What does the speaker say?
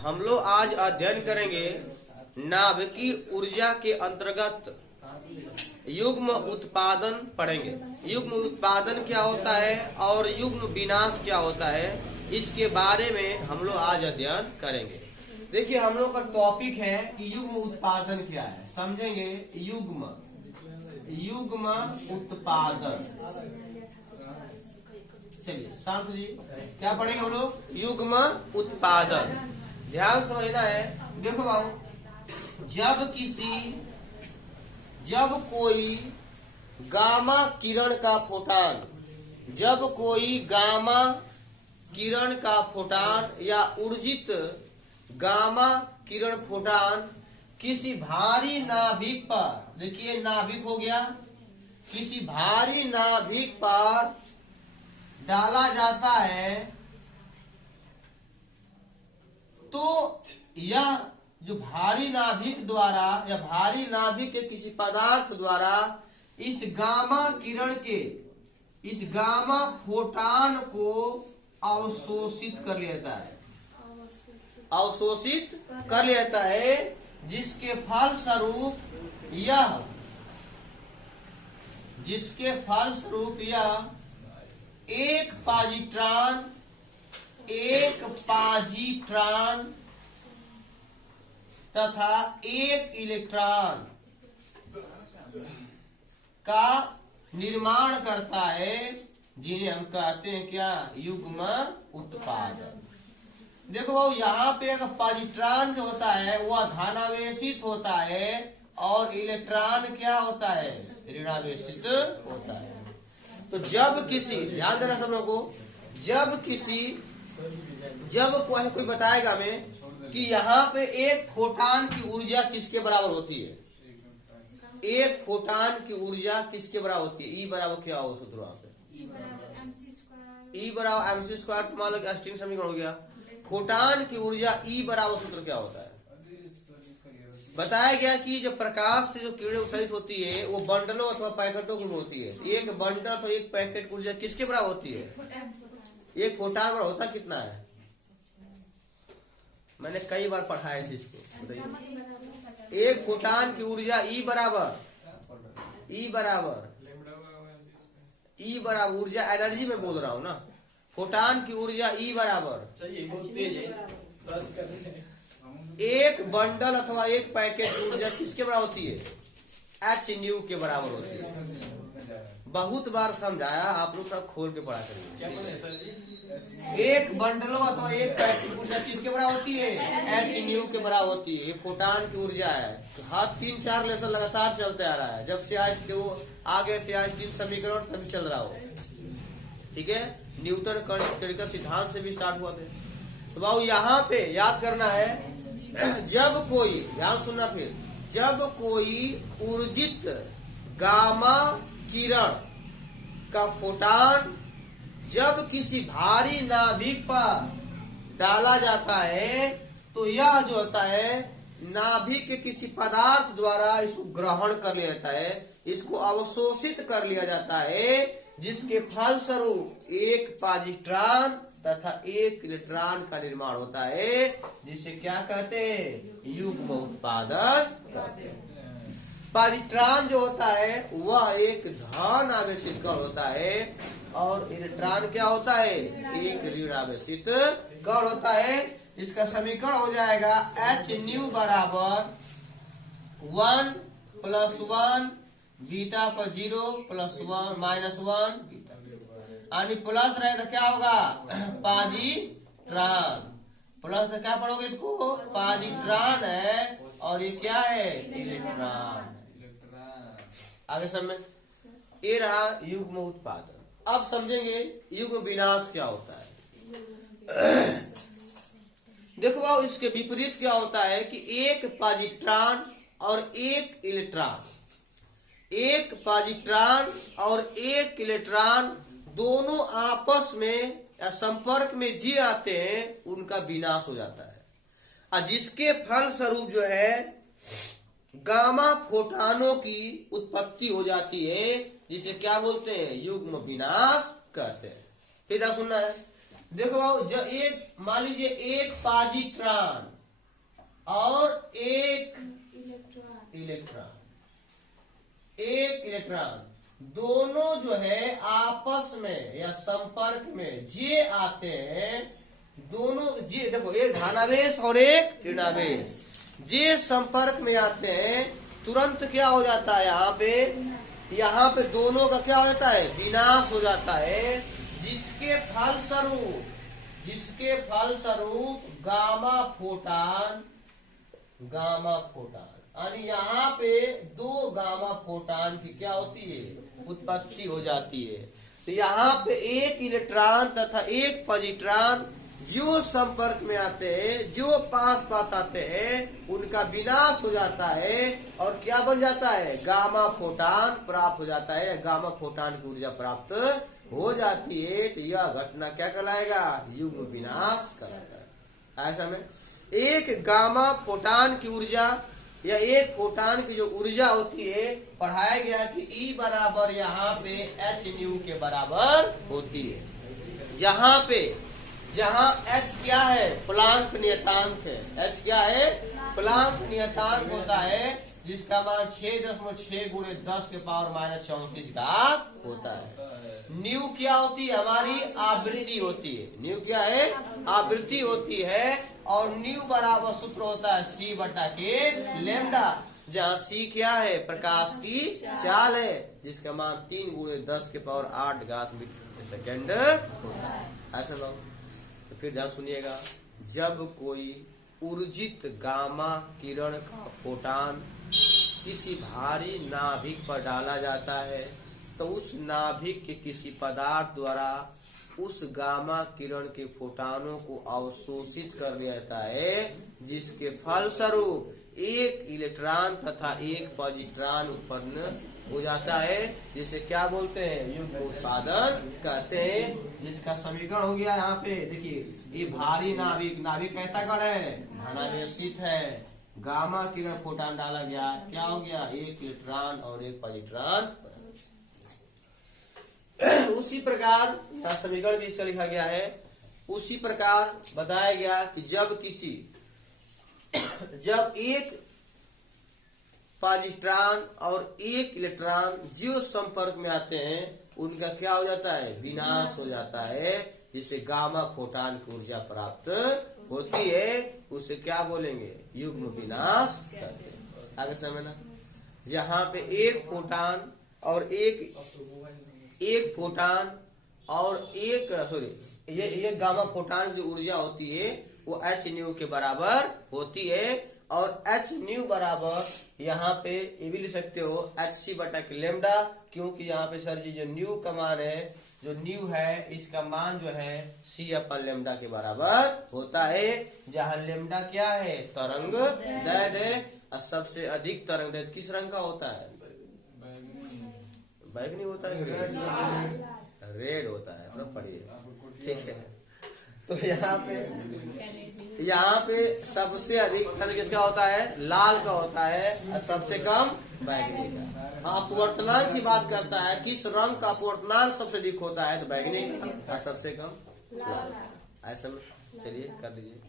हम लोग आज अध्ययन करेंगे नाभिकीय ऊर्जा के अंतर्गत युग्म उत्पादन पढ़ेंगे। युग्म उत्पादन क्या होता है और युग्म विनाश क्या होता है, इसके बारे में हम लोग आज अध्ययन करेंगे। देखिए, हम लोग का टॉपिक है कि युग्म उत्पादन क्या है, समझेंगे। युग्म उत्पादन, चलिए शांत जी, क्या पढ़ेंगे हम लोग? युग्म उत्पादन। ध्यान समझना है। देखो बाबू, जब कोई गामा किरण का फोटान, जब कोई गामा किरण का फोटान या ऊर्जित गामा किरण फोटान किसी भारी नाभिक पर, देखिए नाभिक हो गया, किसी भारी नाभिक पर डाला जाता है, तो यह जो भारी नाभिक द्वारा या भारी नाभिक के किसी पदार्थ द्वारा इस गामा किरण के, इस गामा फोटान को अवशोषित कर लेता है, अवशोषित कर लेता है, जिसके फलस्वरूप यह एक पॉजिट्रॉन तथा एक इलेक्ट्रॉन का निर्माण करता है, जिन्हें हम कहते हैं क्या? युग्म उत्पादन। देखो भाव, यहाँ पे अगर पॉजिट्रॉन जो होता है वह धनावेशित होता है और इलेक्ट्रॉन क्या होता है? ऋणावेशित होता है। तो जब किसी, ध्यान देना सब लोगों को, जब कोई बताएगा हमें कि यहाँ पे एक फोटान की ऊर्जा किसके बराबर होती है, एक फोटान की ऊर्जा किसके बराबर होती है? E बराबर क्या हो सूत्र वहां पे? E बराबर mc स्क्वायर। तुम्हारा स्ट्रिंग समीकरण हो गया। फोटान की ऊर्जा E बराबर सूत्र क्या होता है? बताया गया कि जब प्रकाश से जो किरणें उत्सर्जित होती है वो बंडलों अथवा पैकेटों की होती है। एक बंडल अथवा एक पैकेट की ऊर्जा किसके बराबर होती है? एक फोटान बराबर होता कितना है? मैंने कई बार पढ़ा है इस चीज को। एक फोटान की ऊर्जा E बराबर ऊर्जा एनर्जी में बोल रहा हूँ ना। फोटान की ऊर्जा E बराबर एक बंडल अथवा एक पैकेट की ऊर्जा किसके बराबर होती है? h न्यू के बराबर होती है। बहुत बार समझाया, आप लोग सब खोल के पढ़ा करिए। एक बंडलों अथवा एक पैकेट की ऊर्जा किसके बराबर होती है? h न्यू के बराबर होती है। ये फोटान की ऊर्जा है। हर 3-4 लेसन लगातार चलते आ रहा है, जब से आज के वो आगे थे, आज 3 समीकरण तभी चल रहा हो। ठीक है, न्यूटन कणिका सिद्धांत से भी स्टार्ट हुआ थे। तो बाबू यहाँ पे याद करना है, जब कोई, ध्यान सुनना फिर, जब कोई ऊर्जित गामा किरण का फोटान जब किसी भारी नाभिक पर डाला जाता है, तो यह जो होता है नाभिक के किसी पदार्थ द्वारा इसको ग्रहण कर लिया जाता है, इसको अवशोषित कर लिया जाता है, जिसके फलस्वरूप एक पॉजिट्रॉन तथा एक इलेक्ट्रॉन का निर्माण होता है, जिसे क्या कहते हैं? युग्म उत्पादन कहते हैं। पॉजिट्रॉन जो होता है वह एक धन आवेशित कण होता है और इलेक्ट्रॉन क्या होता है? एक ऋण आवेशित कण होता है। इसका समीकरण हो जाएगा h न्यू बराबर 1 + 1 बीटा पर 0 + 1 - 1 बीटा, यानी प्लस रहे तो क्या होगा? पॉजिट्रॉन। प्लस तो क्या पढ़ोगे इसको? पॉजिट्रॉन है और ये क्या है? इलेक्ट्रॉन। आगे सब में ये रहा युग्म उत्पादन। अब समझेंगे युग्म विनाश क्या होता है। देखो बाबू, इसके विपरीत क्या होता है कि एक पॉजिट्रॉन और एक इलेक्ट्रॉन, एक पॉजिट्रॉन और एक इलेक्ट्रॉन दोनों आपस में या संपर्क में जी आते हैं, उनका विनाश हो जाता है, और जिसके फलस्वरूप जो है गामा फोटानों की उत्पत्ति हो जाती है, जिसे क्या बोलते हैं? युग्म विनाश कहते हैं। फिर क्या सुनना है? देखो जो एक मान लीजिए एक पॉजिट्रॉन और एक इलेक्ट्रॉन दोनों जो है आपस में या संपर्क में जे आते हैं, दोनों जे देखो एक धनावेश और एक ऋणावेश जे संपर्क में आते हैं, तुरंत क्या हो जाता है यहाँ पे दोनों का क्या हो जाता है, विनाश हो जाता है, जिसके फलस्वरूप गामा फोटान यानी यहाँ पे दो गामा फोटान की क्या होती है, उत्पत्ति हो जाती है। तो यहाँ पे एक इलेक्ट्रॉन तथा एक पॉजिट्रॉन जो संपर्क में आते हैं, जो पास आते हैं, उनका विनाश हो जाता है और क्या बन जाता है, गामा फोटान प्राप्त हो जाता है, गामा फोटान की ऊर्जा प्राप्त हो जाती है। तो यह घटना क्या कहलाएगा, युग्म विनाश कहलाएगा। ऐसा में एक गामा फोटान की ऊर्जा या एक फोटान की जो ऊर्जा होती है, पढ़ाया गया कि E बराबर यहाँ पे h न्यू के बराबर होती है। जहाँ h क्या है, प्लांक नियतांक है, h क्या है, प्लांक नियतांक होता है, जिसका मान 6.6 गुणे 10 के पावर -34 घात होता है। न्यू क्या होती है, हमारी आवृत्ति होती है। न्यू क्या है, आवृत्ति होती है। और न्यू बराबर सूत्र होता है C बटा के लेमडा, जहाँ C क्या है, प्रकाश की चाल है, जिसका मान 3 गुणे 10 के पावर 8 घात मीटर सेकेंड होता है। ऐसा लोग तो फिर ध्यान सुनिएगा, जब कोई ऊर्जित गामा किरण का फोटान किसी भारी नाभिक पर डाला जाता है, तो उस नाभिक के किसी पदार्थ द्वारा उस गामा किरण के फोटानों को अवशोषित कर लेता है, जिसके फलस्वरूप एक इलेक्ट्रॉन तथा एक पॉजिट्रॉन उत्पन्न हो जाता है, जिसे क्या बोलते हैं, युग्म उत्पादन कहते हैं। जिसका समीकरण हो गया यहाँ पे देखिए, ये भारी नाभिक कैसा कण है, धनावेशित है, गामा किरण फोटान डाला गया, क्या हो गया, एक इलेक्ट्रॉन और एक पॉजिट्रॉन। उसी प्रकार यहाँ समीकरण भी इसका लिखा गया है। उसी प्रकार बताया गया कि जब एक पॉजिट्रॉन और एक इलेक्ट्रॉन जो संपर्क में आते हैं, उनका क्या हो जाता है, विनाश हो जाता है, जिसे गामा फोटान की ऊर्जा प्राप्त होती है। उसे क्या बोलेंगे, युग्म विनाश कहते हैं। आगे समझना, जहाँ पे एक फोटान और ये गामा फोटान की ऊर्जा होती है, वो h न्यू के बराबर होती है। और h न्यू बराबर यहाँ पे ये भी लिख सकते हो hc बटा के लेमडा, क्योंकि यहाँ पे सर जी जो न्यू का मान है, जो न्यू है, इसका मान जो है c अपन लेमडा के बराबर होता है, जहाँ लेमडा क्या है, तरंग दैर्घ्य है। और सबसे अधिक तरंग दैर्घ्य किस रंग का होता है, बैगनी होता है, रेड होता है, सब पढ़िए, ठीक है। तो यहाँ पे सबसे अधिक तरंग किसका होता है, लाल का होता है, और सबसे कम बैगनी का। हाँ, अपवर्तनांक की बात करता है, किस रंग का अपवर्तनांक सबसे अधिक होता है, तो बैगनी का, और सबसे कम लाल। ऐसा चलिए कर लीजिए।